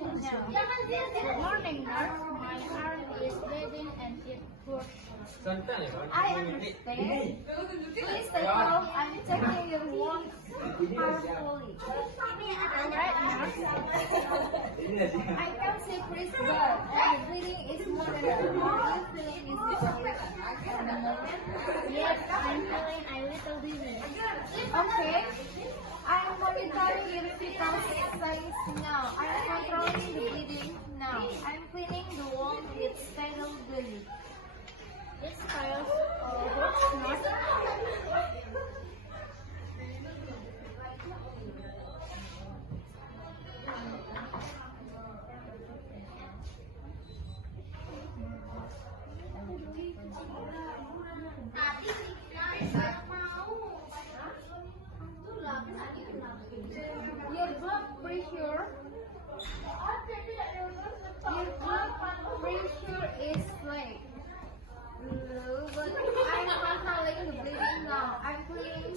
now. Good morning, nurse. My arm is bleeding and it hurts. I understand. Please stay calm. I'm checking your wounds carefully. Alright, nurse. I can see Chris' blood and the bleeding is moderate. Are you feeling easy at the moment? Yes, I'm feeling a little dizzy. Okay. I'm monitoring your vital signs now. I'm controlling the bleeding now. I'm cleaning the wound with sterile bleeding. It smells hurts not. Your blood pressure is high. But I'm controlling the bleeding now. I'm cleaning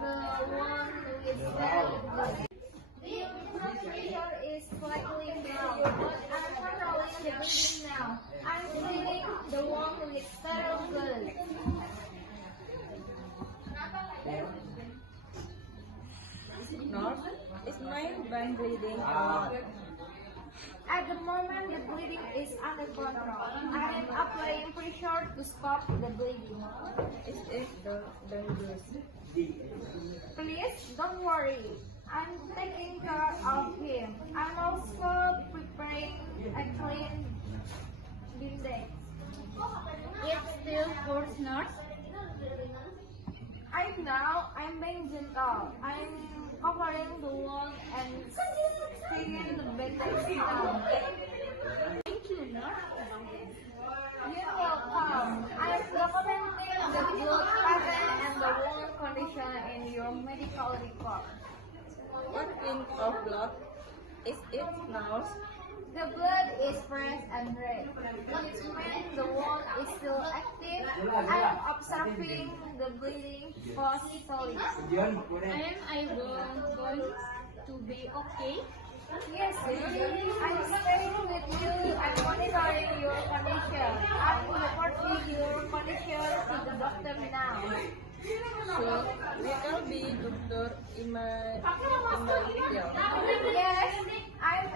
the one with sterile blood. Your blood pressure is slightly down, but I'm controlling the bleeding now. I'm cleaning the one with sterile blood. Nurse, is my vein bleeding a lot? At the moment, the bleeding is under control. I am applying pressure to stop the bleeding. Is it dangerous? Please don't worry. I'm taking care of him. I'm also preparing a clean bandage. It still hurts, nurse? I'm being gentle. I'm covering the wound and staying the bandage down. Thank you, nurse. You're welcome. I'm documenting the blood pattern and the wound condition in your medical report. What kind of blood is it, nurse? The blood is fresh and red, which means the wound is still active. I'm observing the bleeding post-solid. Am I going to be okay? Yes, I'm staying with you and monitoring your condition. I'm reporting your condition to the doctor now. So, we will be doctor in my field. Yes, I'm